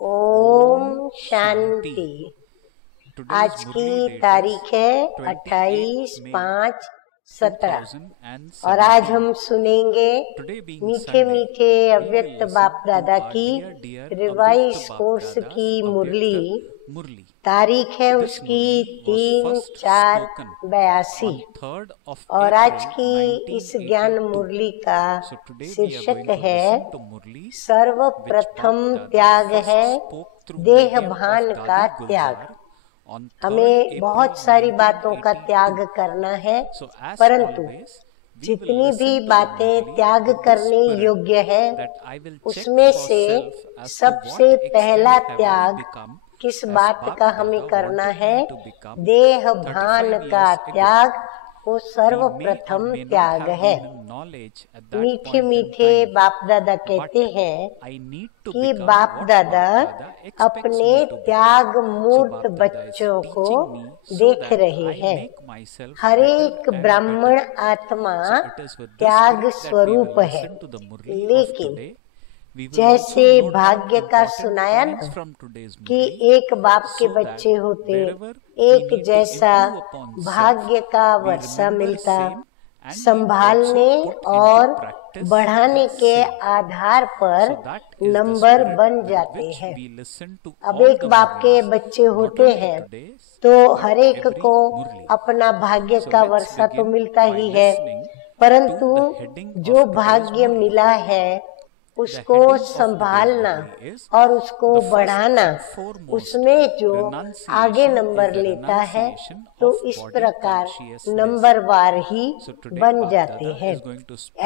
ओम शांति। आज की तारीख है 28/5/17 और आज हम सुनेंगे मीठे मीठे अव्यक्त बाप दादा की रिवाइज कोर्स की मुरली। तारीख है उसकी 3/4/82 और आज की इस ज्ञान मुरली का शीर्षक है सर्वप्रथम त्याग है देह भान का त्याग। हमें बहुत सारी बातों का त्याग करना है, परंतु जितनी भी बातें त्याग करने योग्य है उसमें से सबसे पहला त्याग किस बात का हमें करना है? देह भान का त्याग वो सर्वप्रथम त्याग है। मीठे मीठे बाप दादा कहते हैं कि बाप दादा अपने त्याग मूर्त बच्चों को देख रहे हैं। हर एक ब्राह्मण आत्मा त्याग स्वरूप है, लेकिन जैसे भाग्य का सुनाया ना कि एक बाप के बच्चे होते, एक जैसा भाग्य का वर्षा मिलता, संभालने और बढ़ाने के आधार पर नंबर बन जाते हैं। अब एक बाप के बच्चे होते हैं तो हर एक को अपना भाग्य का वर्षा तो मिलता ही है, परंतु जो भाग्य मिला है उसको संभालना और उसको बढ़ाना, उसमें जो आगे नंबर लेता है तो इस प्रकार नंबरवार ही बन जाते हैं।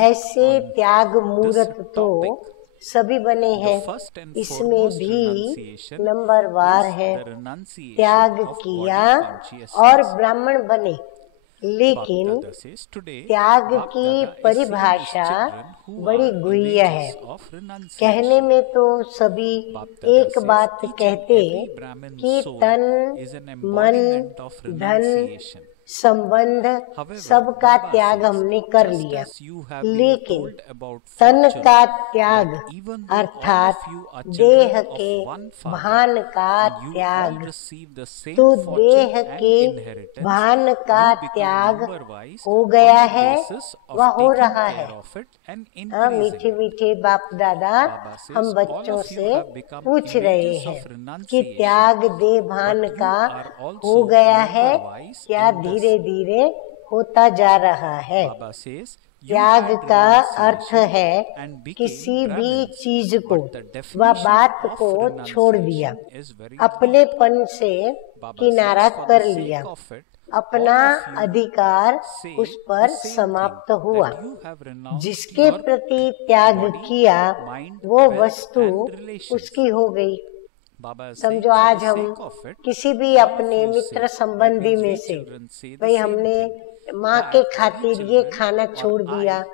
ऐसे त्याग मूर्त तो सभी बने हैं, इसमें भी नंबरवार है। त्याग किया और ब्राह्मण बने, लेकिन त्याग की परिभाषा बड़ी गुह्य है। कहने में तो सभी एक बात कहते कि तन मन धन संबंध सबका त्याग हमने कर लिया, लेकिन तन का त्याग अर्थात देह के भान का त्याग, तो देह के भान का त्याग हो गया है, वह हो रहा है। मीठे मीठे बाप दादा हम बच्चों से पूछ रहे हैं कि त्याग देह भान का हो गया है क्या धीरे धीरे होता जा रहा है? त्याग का अर्थ है किसी भी चीज को व बात को छोड़ दिया, अपनेपन से किनारा कर लिया, अपना अधिकार उस पर समाप्त हुआ। जिसके प्रति त्याग किया वो वस्तु उसकी हो गई। समझो आज हम किसी भी अपने मित्र संबंधी में से, भाई हमने माँ के खातिर ये खाना छोड़ दिया,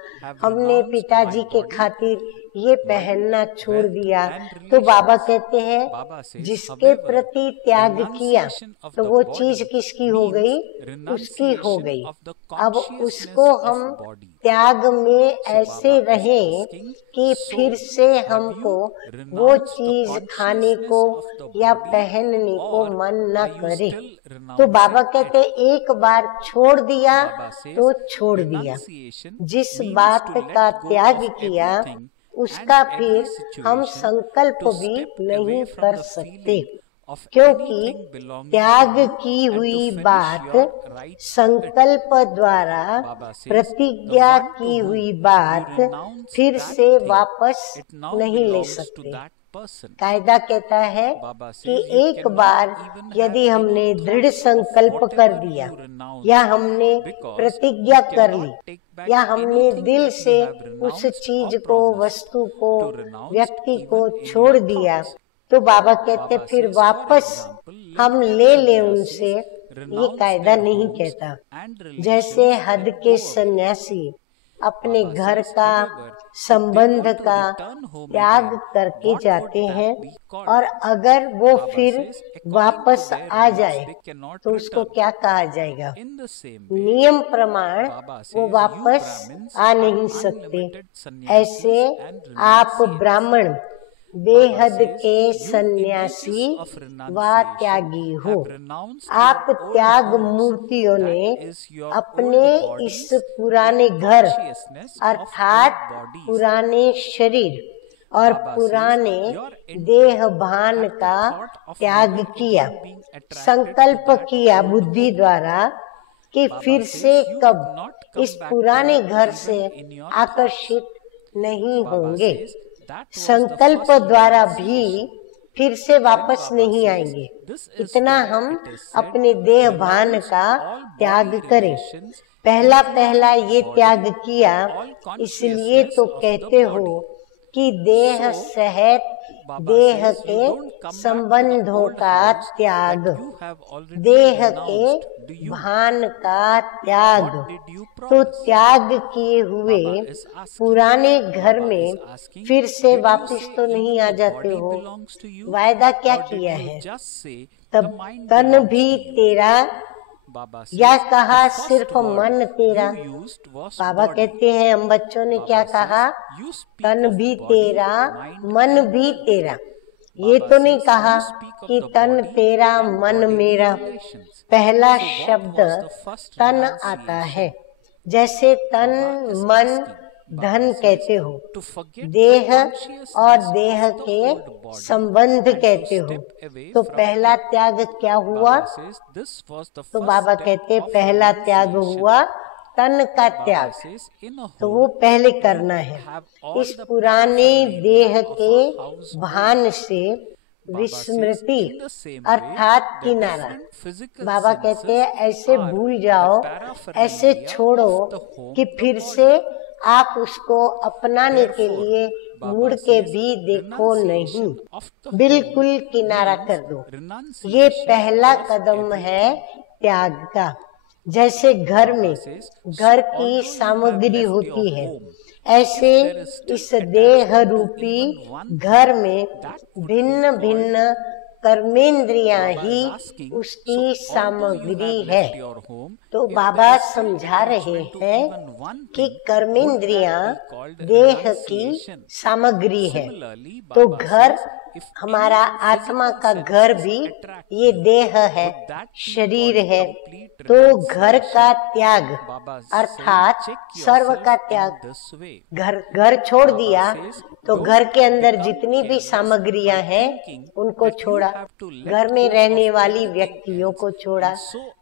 हमने पिताजी के खातिर ये पहनना छोड़ दिया, तो बाबा कहते हैं जिसके प्रति त्याग किया तो वो चीज किसकी हो गई? उसकी हो गई। अब उसको हम त्याग में ऐसे रहें कि फिर से हमको वो चीज खाने को या पहनने को मन न करे। तो बाबा कहते एक बार छोड़ दिया तो छोड़ दिया। जिस बात का त्याग किया उसका फिर हम संकल्प भी नहीं कर सकते, क्योंकि त्याग की हुई बात संकल्प द्वारा प्रतिज्ञा की हुई बात फिर से वापस नहीं ले सकते। कायदा कहता है कि एक बार यदि हमने दृढ़ संकल्प कर दिया या हमने प्रतिज्ञा कर ली या हमने दिल से उस चीज को, वस्तु को, व्यक्ति को छोड़ दिया, तो बाबा कहते फिर वापस हम ले उनसे, ये कायदा नहीं कहता। जैसे हद के सन्यासी अपने घर का संबंध का त्याग करके जाते हैं और अगर वो फिर वापस आ जाए तो उसको क्या कहा जाएगा? नियम प्रमाण वो वापस आ नहीं सकते। ऐसे आप ब्राह्मण बेहद के सन्यासी व त्यागी हो। आप त्याग मूर्तियों ने अपने इस पुराने घर अर्थात पुराने शरीर और पुराने देहभान का त्याग किया। संकल्प किया बुद्धि द्वारा कि फिर से कब इस पुराने घर से आकर्षित नहीं होंगे। संकल्प द्वारा भी फिर से वापस नहीं आएंगे। इतना हम अपने देह भान का त्याग करें। पहला पहला ये त्याग किया, इसलिए तो कहते हो कि देह सहित देह के संबंधों का त्याग, देह के भान का त्याग। तो त्याग किए हुए पुराने घर में फिर से वापस तो नहीं आ जाते हो। वायदा क्या किया है? तब तन भी तेरा, या कहा सिर्फ मन तेरा। बाबा कहते हैं हम बच्चों ने क्या कहा? तन भी तेरा, मन भी तेरा। ये तो नहीं कहा कि तन तेरा मन मेरा। पहला शब्द तन आता है। जैसे तन मन धन कहते हो, देह और देह के संबंध कहते हो, तो पहला त्याग क्या हुआ? तो बाबा कहते पहला त्याग हुआ तन का त्याग। तो वो पहले करना है। इस पुराने देह के भान से विस्मृति अर्थात किनारा। बाबा कहते हैं ऐसे भूल जाओ, ऐसे छोड़ो कि फिर से आप उसको अपनाने के लिए मुड़ के भी देखो नहीं, बिल्कुल किनारा कर दो। ये पहला कदम है त्याग का। जैसे घर में घर की सामग्री होती है, ऐसे इस देह रूपी घर में भिन्न भिन्न कर्मेंद्रियां ही उसकी सामग्री है। तो बाबा समझा रहे हैं कि कर्मेंद्रियां देह की सामग्री है। तो घर, हमारा आत्मा का घर भी ये देह है, शरीर है। तो घर का त्याग अर्थात सर्व का त्याग। घर छोड़ दिया तो घर के अंदर जितनी भी सामग्रियां हैं उनको छोड़ा, घर में रहने वाली व्यक्तियों को छोड़ा,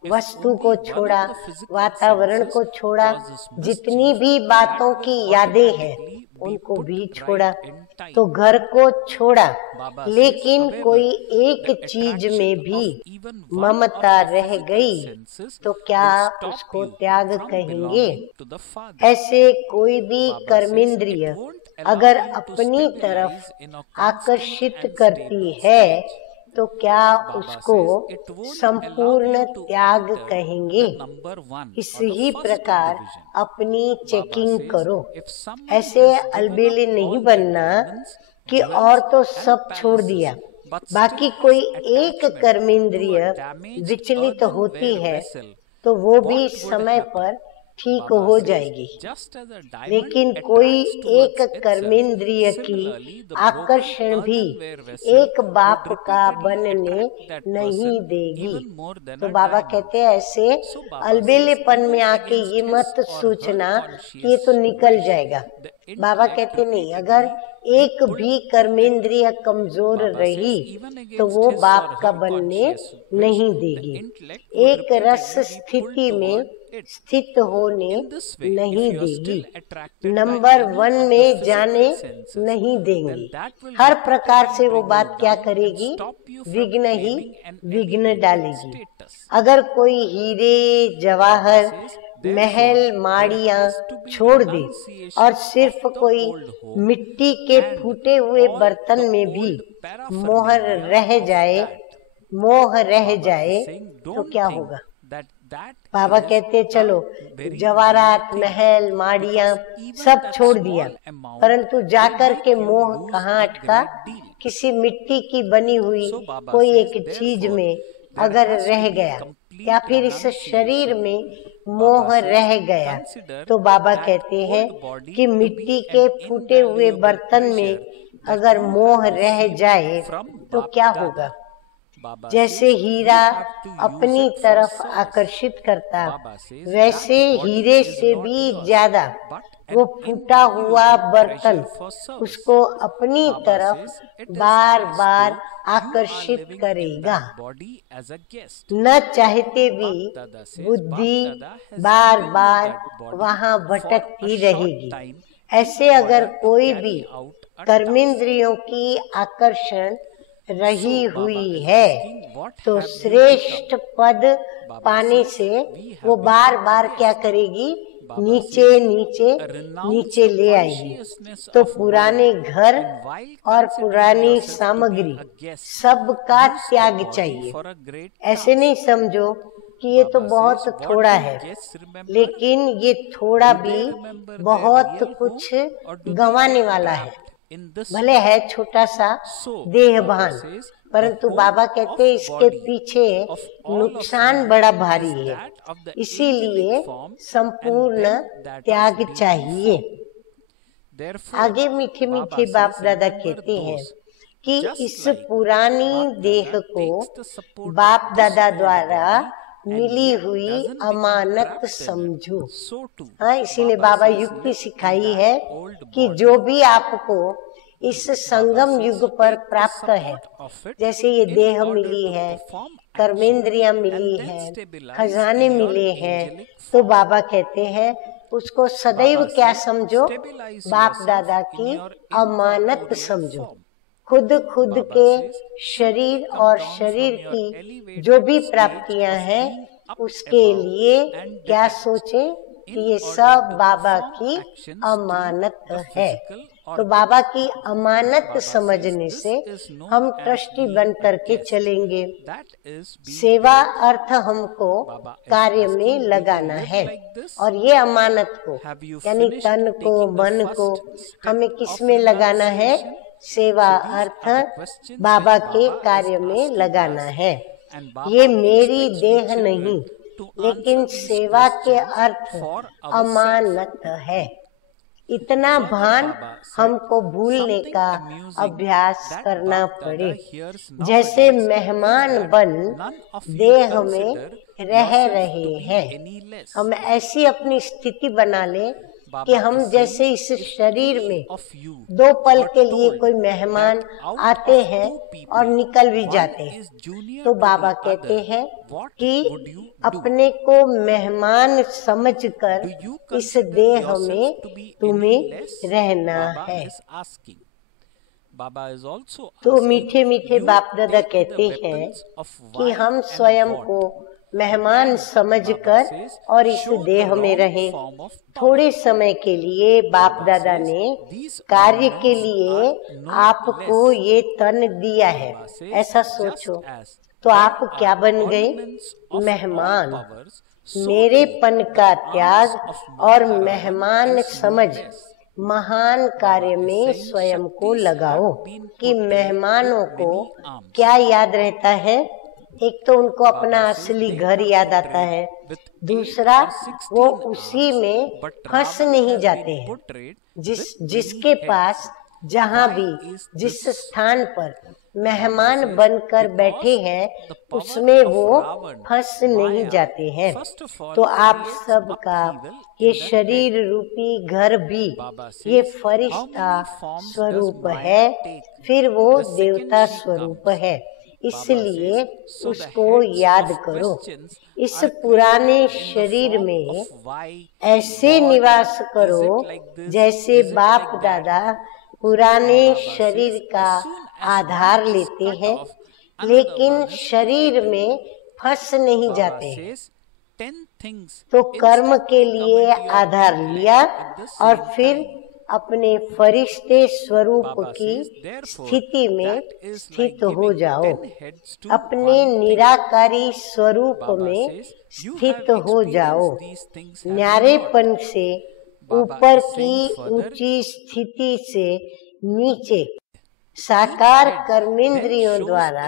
वस्तु को छोड़ा, वातावरण को छोड़ा, जितनी भी बातों की यादें हैं उनको भी छोड़ा। तो घर को छोड़ा, लेकिन कोई एक चीज में भी ममता रह गई तो क्या उसको त्याग कहेंगे? ऐसे कोई भी कर्मेंद्रिय अगर अपनी तरफ आकर्षित करती है तो क्या उसको संपूर्ण त्याग कहेंगे? इसी प्रकार अपनी चेकिंग करो। ऐसे अलबेले नहीं बनना कि और तो सब छोड़ दिया, बाकी कोई एक कर्मेंद्रिय विचलित होती है तो वो भी समय पर ठीक हो जाएगी। लेकिन कोई एक कर्मेंद्रिय की आकर्षण भी एक बाप का बनने नहीं देगी। तो बाबा कहते हैं ऐसे अलबेलेपन में आके ये मत सोचना कि ये तो निकल जाएगा। बाबा कहते नहीं, अगर एक भी कर्मेंद्रिय कमजोर रही तो वो बाप का बनने नहीं देगी, एक रस स्थिति में स्थित होने नहीं देगी, नंबर 1 में जाने नहीं देंगी। हर प्रकार से वो बात क्या करेगी? विघ्न ही विघ्न डालेगी। अगर कोई हीरे जवाहर महल माड़ियां छोड़ दे और सिर्फ कोई मिट्टी के फूटे हुए बर्तन में भी मोह रह जाए तो क्या होगा? बाबा कहते चलो जवाहरात महल माड़ियां सब छोड़ दिया, परंतु जाकर के मोह कहाँ अटका? किसी मिट्टी की बनी हुई कोई एक चीज में अगर रह गया या फिर इस शरीर में मोह रह गया तो बाबा कहते हैं कि मिट्टी के फूटे हुए बर्तन में अगर मोह रह जाए तो क्या होगा? जैसे हीरा अपनी तरफ आकर्षित करता, वैसे हीरे से भी ज्यादा वो फूटा हुआ बर्तन उसको अपनी तरफ बार बार आकर्षित करेगा। न चाहते भी बुद्धि बार बार वहाँ भटकती रहेगी। ऐसे अगर कोई भी कर्मेंद्रियों की आकर्षण रही हुई है तो श्रेष्ठ पद पाने से वो बार बार क्या करेगी? नीचे नीचे नीचे ले आएगी। तो पुराने घर और पुरानी सामग्री सबका त्याग चाहिए। ऐसे नहीं समझो कि ये तो बहुत थोड़ा है, लेकिन ये थोड़ा भी बहुत कुछ गंवाने वाला है। भले है छोटा सा देहभान, परंतु बाबा कहते हैं इसके पीछे नुकसान बड़ा भारी है, इसीलिए संपूर्ण त्याग चाहिए। आगे मीठे मीठे बाप दादा कहते हैं कि इस पुरानी देह को बाप दादा द्वारा मिली हुई अमानत समझो। हाँ, इसीलिए बाबा युक्ति सिखाई है कि जो भी आपको इस संगम युग पर प्राप्त है, जैसे ये देह मिली है, कर्मेंद्रियां मिली है, खजाने मिले हैं, तो बाबा कहते हैं उसको सदैव क्या समझो? बाप दादा की अमानत समझो। खुद के शरीर और शरीर की जो भी प्राप्तियां हैं उसके लिए क्या सोचे कि ये सब बाबा की अमानत है। तो बाबा की अमानत समझने से हम ट्रस्टी बन करके चलेंगे। सेवा अर्थ हमको कार्य में लगाना है, और ये अमानत को यानी तन को मन को हमें किस में लगाना है? सेवा अर्थ बाबा के कार्य में लगाना है। ये मेरी देह नहीं, लेकिन सेवा के अर्थ अमानत है। इतना भान हमको भूलने का अभ्यास करना पड़े। जैसे मेहमान बन देह में रह रहे हैं, हम ऐसी अपनी स्थिति बना ले कि हम जैसे इस शरीर में 2 पल के लिए कोई मेहमान आते हैं और निकल भी जाते हैं, तो बाबा कहते हैं कि अपने को मेहमान समझकर इस देह में तुम्हें रहना है। तो मीठे मीठे बाप दादा कहते हैं कि हम स्वयं को मेहमान समझकर और इस देह में रहें। थोड़े समय के लिए बाप दादा ने कार्य के लिए आपको ये तन दिया है, ऐसा सोचो। तो आप क्या बन गए? मेहमान। मेरेपन का त्याग और मेहमान समझ महान कार्य में स्वयं को लगाओ। कि मेहमानों को क्या याद रहता है? एक तो उनको अपना असली घर याद आता है, दूसरा वो उसी में फंस नहीं जाते हैं। जिसके पास जहाँ भी जिस स्थान पर मेहमान बनकर बैठे हैं उसमें वो फंस नहीं जाते हैं। तो आप सबका ये शरीर रूपी घर भी ये फरिश्ता स्वरूप है, फिर वो देवता स्वरूप है, इसलिए उसको याद करो। इस पुराने शरीर में ऐसे निवास करो जैसे बाप दादा पुराने शरीर का आधार लेते हैं, लेकिन शरीर में फंस नहीं जाते। तो कर्म के लिए आधार लिया और फिर अपने फरिश्ते स्वरूप की स्थिति में स्थित हो जाओ। अपने निराकारी स्वरूप में स्थित हो जाओ। न्यारेपन से ऊपर की ऊंची स्थिति से नीचे साकार कर्मेंद्रियों द्वारा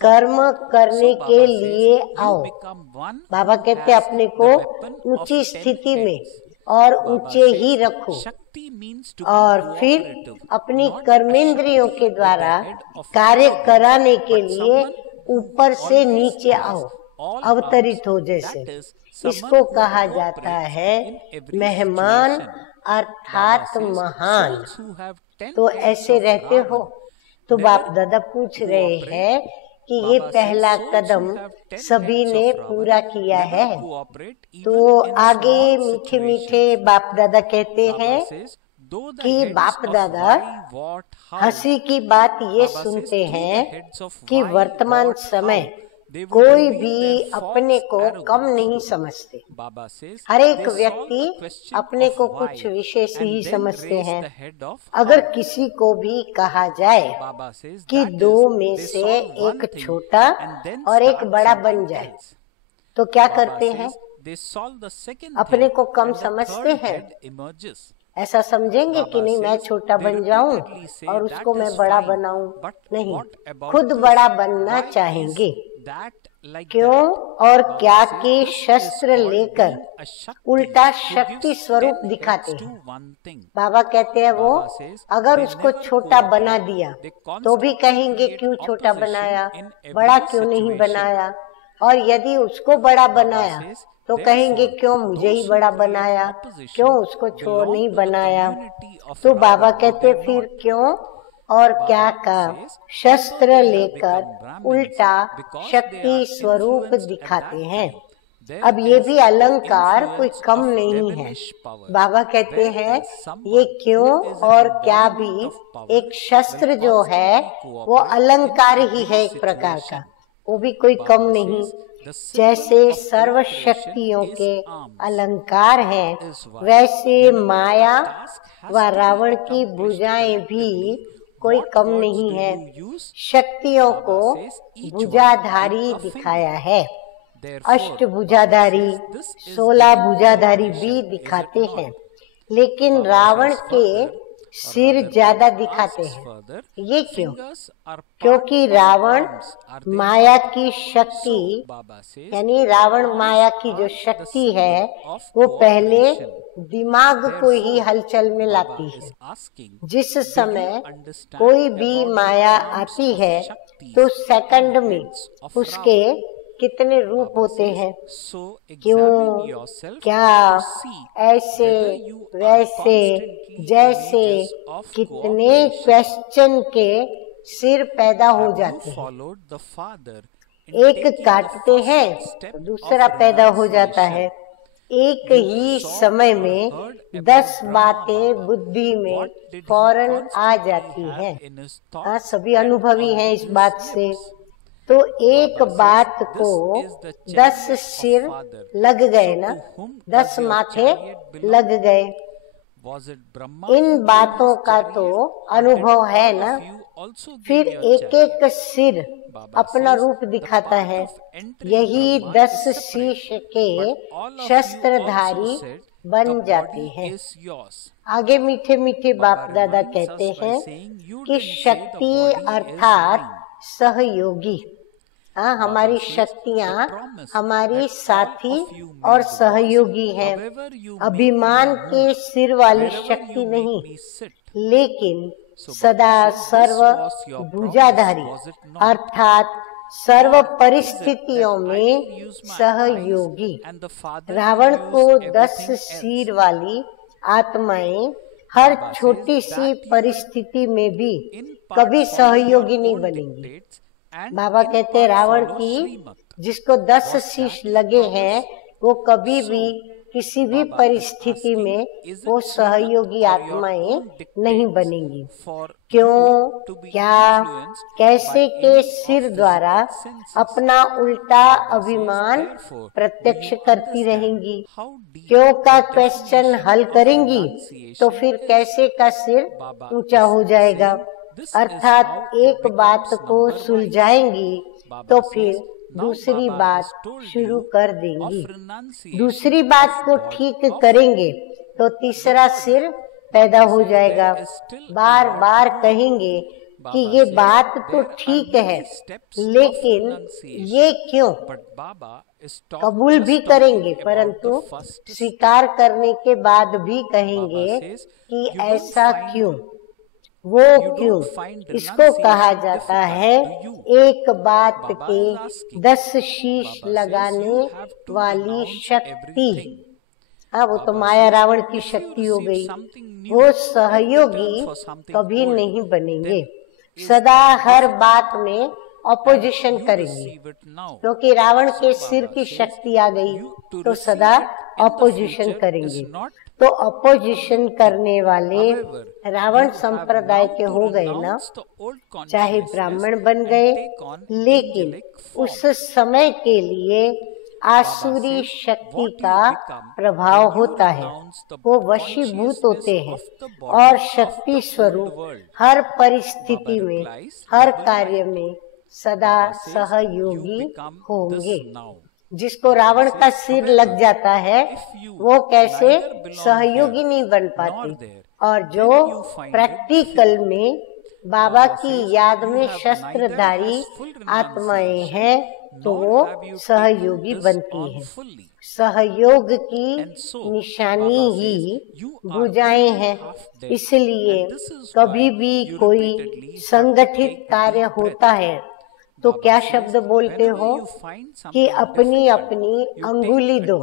कर्म करने के लिए आओ। बाबा कहते अपने को ऊंची स्थिति में और ऊंचे ही रखो, और फिर अपनी कर्मेंद्रियों के द्वारा कार्य कराने के लिए ऊपर से नीचे आओ, अवतरित हो। जैसे इसको कहा जाता है मेहमान अर्थात महान। तो ऐसे रहते हो। तो बाप दादा पूछ रहे हैं कि ये पहला कदम सभी ने पूरा किया है। तो आगे मीठे मीठे बाप दादा कहते हैं कि बाप दादा हंसी की बात ये सुनते हैं कि वर्तमान समय कोई भी अपने को कम नहीं समझते। हर एक व्यक्ति अपने को कुछ विशेष ही समझते हैं। अगर किसी को भी कहा जाए कि दो में से एक छोटा और एक बड़ा बन जाए, तो क्या करते हैं? अपने को कम समझते हैं। ऐसा समझेंगे कि नहीं मैं छोटा बन जाऊं और उसको मैं बड़ा बनाऊं। नहीं, खुद बड़ा बनना चाहेंगे। क्यों और क्या कि शस्त्र लेकर उल्टा शक्ति स्वरूप दिखाते हैं। बाबा कहते हैं वो अगर उसको छोटा बना दिया तो भी कहेंगे क्यों छोटा बनाया, बड़ा क्यों नहीं बनाया। और यदि उसको बड़ा बनाया तो कहेंगे क्यों मुझे ही बड़ा बनाया, क्यों उसको छोड़ नहीं बनाया। तो बाबा कहते फिर क्यों और क्या का शस्त्र लेकर उल्टा शक्ति स्वरूप दिखाते हैं। अब ये भी अलंकार कोई कम नहीं है। बाबा कहते हैं ये क्यों और क्या भी एक शस्त्र जो है वो अलंकार ही है एक प्रकार का, वो भी कोई कम नहीं। जैसे सर्व शक्तियों के अलंकार हैं, वैसे माया व रावण की भुजाएं भी कोई कम नहीं है। शक्तियों को भुजाधारी दिखाया है। अष्टभुजाधारी 16 भुजाधारी भी दिखाते हैं, लेकिन रावण के सिर ज्यादा दिखाते हैं। ये क्यों? क्योंकि रावण माया की शक्ति, यानी रावण माया की जो शक्ति है वो पहले दिमाग को ही हलचल में लाती है। जिस समय कोई भी माया आती है तो सेकंड में उसके कितने रूप होते हैं, क्यों क्या ऐसे वैसे, जैसे कितने क्वेश्चन के सिर पैदा हो जाते हैं। एक काटते हैं तो दूसरा पैदा हो जाता है। एक ही समय में 10 बातें बुद्धि में फौरन आ जाती हैं। हाँ, सभी अनुभवी हैं इस बात से। तो एक बात को 10 सिर लग गए ना, 10 माथे लग गए। इन बातों का तो अनुभव है ना। फिर एक एक सिर अपना रूप दिखाता है। यही 10 शीश के शस्त्रधारी बन जाते हैं। आगे मीठे मीठे बाप दादा कहते हैं कि शक्ति अर्थात सहयोगी। हाँ, हमारी शक्तियाँ हमारी साथी और सहयोगी हैं। अभिमान के सिर वाली शक्ति नहीं, लेकिन सदा सर्व भुजाधारी अर्थात सर्व परिस्थितियों में सहयोगी। रावण को 10 सिर वाली आत्माएं हर छोटी सी परिस्थिति में भी कभी सहयोगी नहीं बनेंगी। बाबा कहते हैं रावण की जिसको 10 शीश लगे हैं वो कभी भी किसी भी परिस्थिति में वो सहयोगी आत्माएं नहीं बनेंगी। क्यों क्या कैसे के सिर द्वारा अपना उल्टा अभिमान प्रत्यक्ष करती रहेंगी। क्यों का क्वेश्चन हल करेंगी तो फिर कैसे का सिर ऊंचा हो जाएगा। अर्थात एक बात को सुलझाएंगी तो फिर दूसरी बात शुरू कर देंगी। दूसरी बात को ठीक करेंगे तो तीसरा सिर पैदा हो जाएगा। बार बार कहेंगे कि ये बात तो ठीक है, लेकिन ये क्यों? कबूल भी करेंगे, परंतु स्वीकार करने के बाद भी कहेंगे कि ऐसा क्यों, वो क्यों। इसको कहा जाता है एक बात के 10 शीश लगाने वाली शक्ति। हाँ, वो तो माया रावण की शक्ति हो गई। वो सहयोगी कभी नहीं बनेंगे, सदा हर बात में ऑपोजिशन करेंगे, क्योंकि रावण के सिर की शक्ति आ गई तो सदा ऑपोजिशन करेंगे। तो ऑपोजिशन करने वाले रावण संप्रदाय के हो गए ना, चाहे ब्राह्मण बन गए, लेकिन उस समय के लिए आसुरी शक्ति का प्रभाव होता है, वो वशीभूत होते हैं और शक्ति स्वरूप हर परिस्थिति में, हर कार्य में सदा सहयोगी होंगे। जिसको रावण का सिर लग जाता है वो कैसे सहयोगी नहीं बन पाते, और जो प्रैक्टिकल में बाबा की याद में शस्त्रधारी आत्माएं हैं तो वो सहयोगी बनती है। सहयोग की निशानी ही भुजाएं हैं, इसलिए कभी भी कोई संगठित कार्य होता है तो क्या शब्द बोलते हो कि अपनी अपनी अंगुली दो।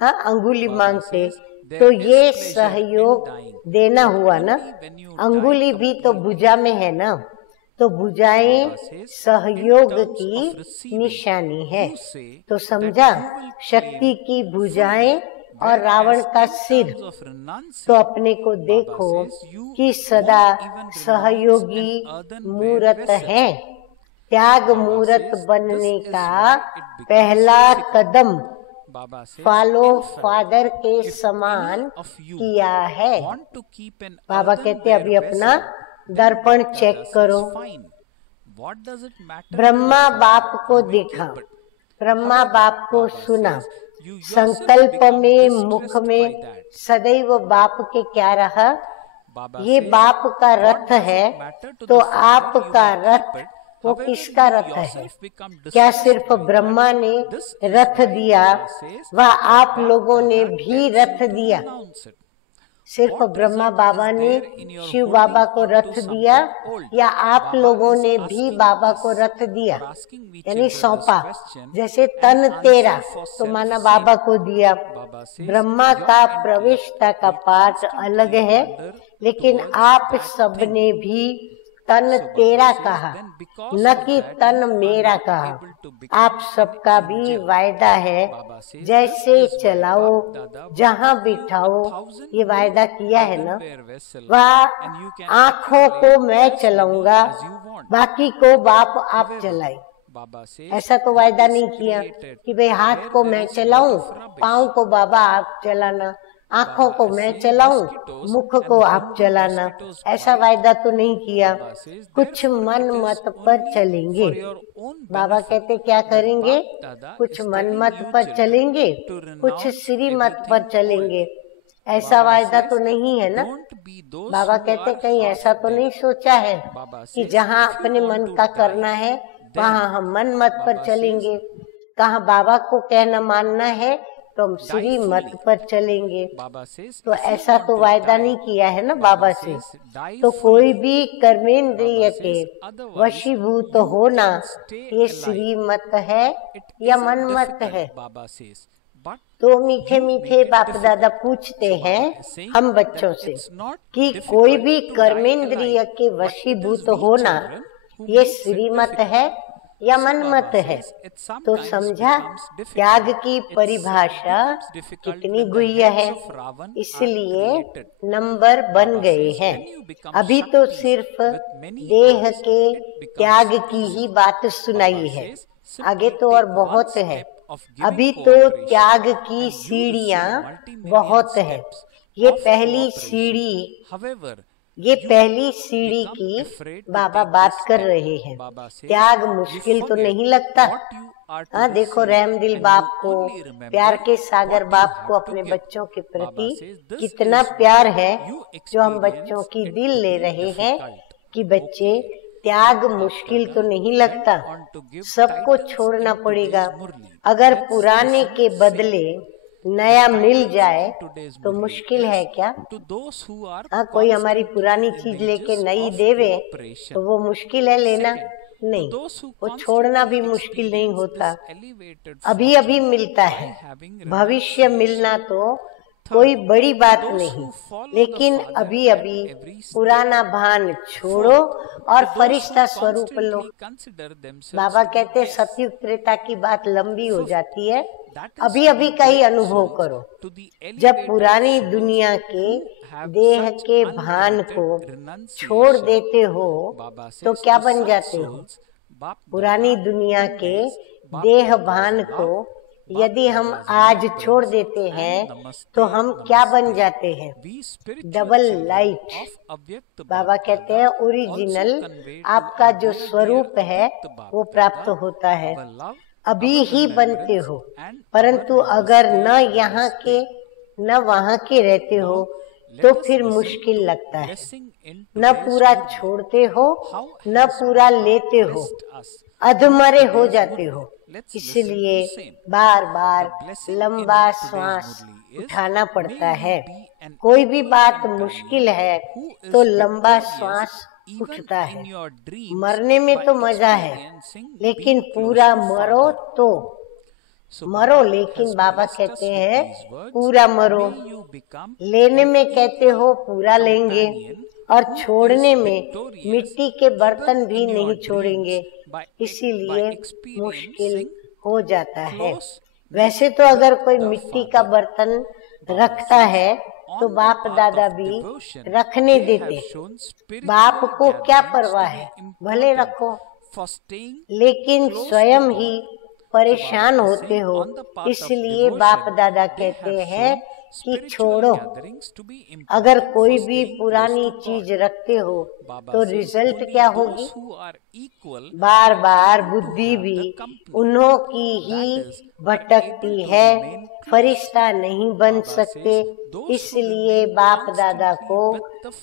हाँ, अंगुली मांगते, तो ये सहयोग देना हुआ ना। अंगुली भी तो भुजा में है ना, तो भुजाएं सहयोग की निशानी है। तो समझा, शक्ति की भुजाएं और रावण का सिर। तो अपने को देखो कि सदा सहयोगी मूर्त है। त्याग मूर्त बनने का पहला कदम फॉलो फादर के समान किया है। बाबा कहते अभी अपना दर्पण चेक करो। ब्रह्मा बाप को देखा, ब्रह्मा बाप को सुना, संकल्प में मुख में सदैव बाप के क्या रहा? ये बाप का रथ है, तो आपका रथ वो किसका रथ है? क्या सिर्फ ब्रह्मा ने रथ दिया व आप लोगों ने भी रथ दिया? सिर्फ ब्रह्मा बाबा ने शिव बाबा को रथ दिया या आप लोगों ने भी बाबा को रथ दिया, यानी सौंपा? जैसे तन तेरा तो माना बाबा को दिया। ब्रह्मा का प्रविष्टा का पाठ अलग है, लेकिन आप सबने भी तन तेरा कहा, न कि तन मेरा कहा। आप सबका भी वायदा है, जैसे चलाओ जहाँ बिठाओ, ये वायदा किया है ना। वह आँखों को मैं चलाऊंगा, बाकी को बाप आप चलाए, ऐसा तो वायदा नहीं किया कि भाई हाथ को मैं चलाऊं, पाँव को बाबा आप चलाना, आँखों को मैं चलाऊं, मुख को आप चलाना। ऐसा वायदा तो नहीं किया। कुछ मन मत पर चलेंगे। बाबा कहते क्या करेंगे? कुछ मन मत पर चलेंगे, कुछ श्री मत पर चलेंगे। ऐसा वायदा तो नहीं है ना। बाबा कहते कहीं ऐसा तो नहीं सोचा है कि जहाँ अपने मन का करना है वहाँ हम मन मत पर चलेंगे, कहाँ बाबा को कहना मानना है तो हम श्री मत पर चलेंगे। तो ऐसा तो वायदा नहीं किया है ना बाबा से। तो कोई भी कर्मेंद्रिय के वशीभूत होना ये श्री मत है या मन मत है? तो मीठे मीठे बाप दादा पूछते हैं हम बच्चों से कि कोई भी कर्मेंद्रिय के वशीभूत होना ये श्रीमत है या मनमत है? तो समझा त्याग की परिभाषा कितनी गुह्य है, इसलिए नंबर बन गए हैं। अभी तो सिर्फ देह के त्याग की ही बात सुनाई है, आगे तो और बहुत है। अभी तो त्याग की सीढ़ियां बहुत है। ये पहली सीढ़ी की बाबा बात कर रहे हैं। त्याग मुश्किल तो नहीं लगता। हाँ, देखो रहमदिल बाप को, प्यार के सागर बाप को अपने बच्चों के प्रति कितना प्यार है, जो हम बच्चों की दिल ले रहे हैं कि बच्चे त्याग मुश्किल तो नहीं लगता, सबको छोड़ना पड़ेगा। अगर पुराने के बदले नया मिल जाए तो मुश्किल है क्या? हाँ, कोई हमारी पुरानी चीज लेके नई देवे तो वो मुश्किल है लेना? नहीं, वो छोड़ना भी मुश्किल नहीं होता। अभी अभी मिलता है, भविष्य मिलना तो कोई बड़ी बात नहीं, लेकिन अभी अभी पुराना भान छोड़ो और फरिश्ता स्वरूप लो। बाबा कहते हैं सतयुग त्रेता की बात लंबी हो जाती है, अभी अभी का ही अनुभव करो। जब पुरानी दुनिया के देह के भान को छोड़ देते हो तो क्या बन जाते हो? पुरानी दुनिया के देह भान को यदि हम आज छोड़ देते हैं तो हम क्या बन जाते हैं? Double light. बाबा कहते हैं ओरिजिनल आपका जो स्वरूप है वो प्राप्त होता है, अभी ही बनते हो। परंतु अगर न यहाँ के न वहाँ के रहते हो तो फिर मुश्किल लगता है, न पूरा छोड़ते हो न पूरा लेते हो, अधमरे हो जाते हो। इसलिए बार बार लंबा श्वास उठाना पड़ता है। कोई भी बात मुश्किल है तो लंबा श्वास उठता है। मरने में तो मजा है, लेकिन पूरा मरो तो मरो। लेकिन बाबा कहते हैं पूरा मरो। लेने में कहते हो पूरा लेंगे, और छोड़ने में मिट्टी के बर्तन भी नहीं छोड़ेंगे, इसीलिए मुश्किल हो जाता है। वैसे तो अगर कोई मिट्टी का बर्तन रखता है तो बाप दादा भी रखने देते, बाप को क्या परवाह है, भले रखो। लेकिन स्वयं ही परेशान होते हो, इसलिए बाप दादा कहते हैं कि छोड़ो। अगर कोई भी पुरानी चीज रखते हो तो रिजल्ट क्या होगी? बार बार बुद्धि भी उन्हों की ही भटकती है, फरिश्ता नहीं बन सकते। इसलिए बाप दादा को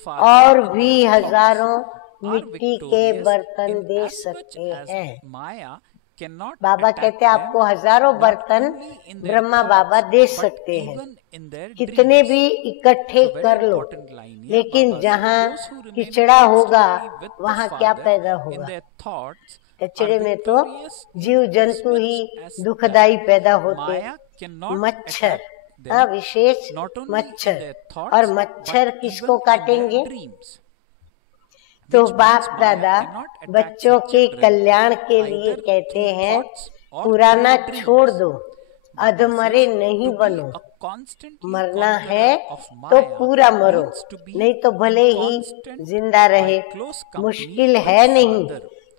और भी हजारों मिट्टी के बर्तन दे सकते हैं। बाबा कहते हैं आपको हजारों बर्तन ब्रह्मा बाबा दे सकते हैं, कितने भी इकट्ठे कर लो, लेकिन जहाँ किचड़ा होगा वहाँ क्या पैदा होगा? कचड़े में तो जीव जंतु ही दुखदाई पैदा होते, मच्छर, विशेष मच्छर। और मच्छर किसको काटेंगे? तो बाप दादा बच्चों के कल्याण के लिए कहते हैं पुराना छोड़ दो, अधमरे नहीं बनो। मरना है तो पूरा मरो, नहीं तो भले ही जिंदा रहे। मुश्किल है नहीं,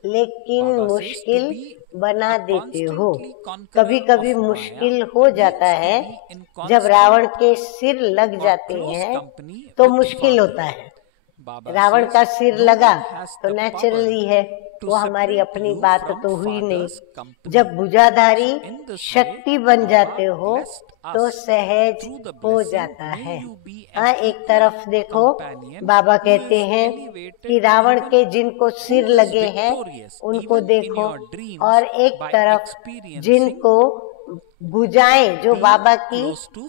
लेकिन मुश्किल बना देते हो। कभी कभी मुश्किल हो जाता है, जब रावण के सिर लग जाते हैं तो मुश्किल होता है। रावण का सिर लगा तो नेचुरली है, वो हमारी अपनी बात तो हुई नहीं। जब भुजाधारी शक्ति बन जाते हो तो सहज हो जाता है। हाँ, एक तरफ देखो बाबा कहते हैं कि रावण के जिनको सिर लगे हैं उनको देखो, और एक तरफ जिनको भुजाएं, जो बाबा की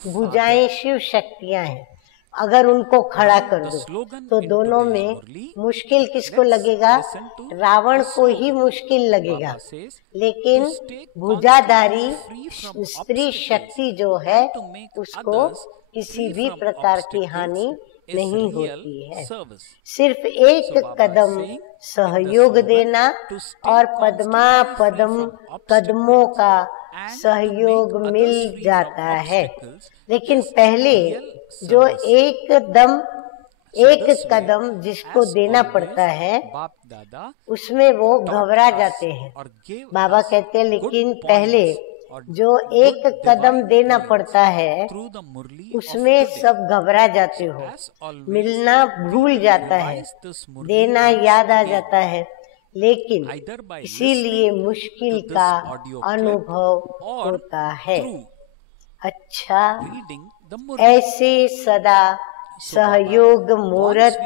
भुजाएं शिव शक्तियां हैं, अगर उनको खड़ा कर दो तो दोनों में मुश्किल किसको लगेगा? रावण को ही मुश्किल लगेगा। लेकिन भुजाधारी स्त्री शक्ति जो है उसको किसी भी प्रकार की हानि नहीं होती है। सिर्फ एक कदम सहयोग देना और पद्मा पद्म कदमों का सहयोग मिल जाता है। लेकिन पहले जो एक कदम जिसको देना पड़ता है उसमें वो घबरा जाते हैं। बाबा कहते हैं लेकिन पहले जो एक कदम देना पड़ता है उसमें सब घबरा जाते हो, मिलना भूल जाता है, देना याद आ जाता है। लेकिन इसीलिए मुश्किल का अनुभव होता है। अच्छा, ऐसे सदा सहयोग मूर्त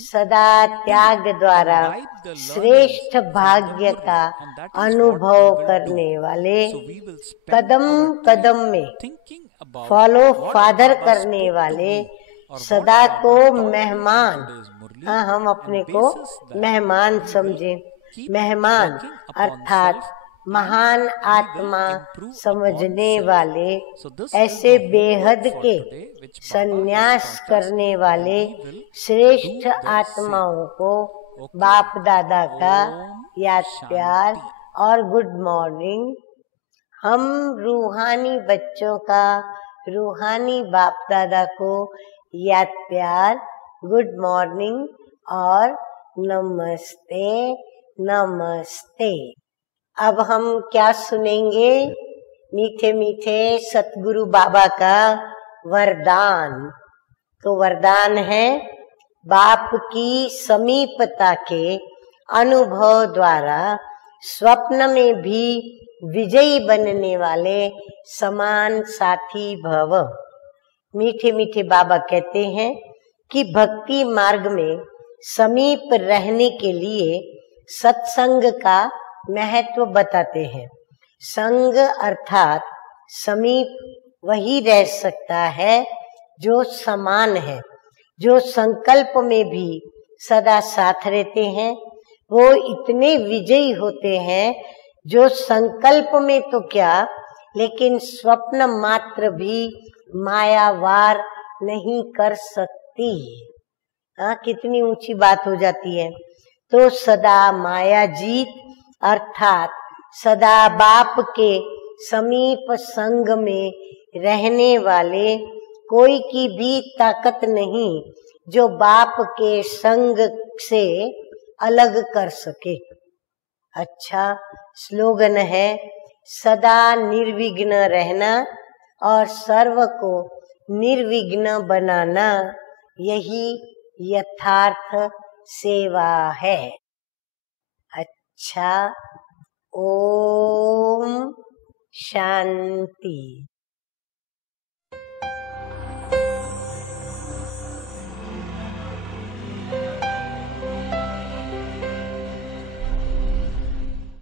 सदा त्याग द्वारा श्रेष्ठ भाग्य का अनुभव करने वाले, कदम कदम में फॉलो फादर करने वाले, सदा को मेहमान, हाँ हम अपने को मेहमान समझे, मेहमान अर्थात महान आत्मा समझने वाले, ऐसे बेहद के संन्यास करने वाले श्रेष्ठ आत्माओं को बाप दादा का याद प्यार और गुड मॉर्निंग। हम रूहानी बच्चों का रूहानी बाप दादा को याद प्यार, गुड मॉर्निंग और नमस्ते नमस्ते। अब हम क्या सुनेंगे? मीठे मीठे सतगुरु बाबा का वरदान। तो वरदान है, बाप की समीपता के अनुभव द्वारा स्वप्न में भी विजयी बनने वाले समान साथी भव। मीठे मीठे बाबा कहते हैं कि भक्ति मार्ग में समीप रहने के लिए सत्संग का महत्व बताते हैं। संग अर्थात समीप वही रह सकता है जो समान है, जो संकल्प में भी सदा साथ रहते हैं। वो इतने विजयी होते हैं जो संकल्प में तो क्या, लेकिन स्वप्न मात्र भी मायावार नहीं कर सकती। हाँ, कितनी ऊंची बात हो जाती है। तो सदा माया जीत अर्थात सदा बाप के समीप संग में रहने वाले कोई की भी ताकत नहीं जो बाप के संग से अलग कर सके। अच्छा स्लोगन है, सदा निर्विघ्न रहना और सर्व को निर्विघ्न बनाना, यही यथार्थ सेवा है। अच्छा, ओम शांति।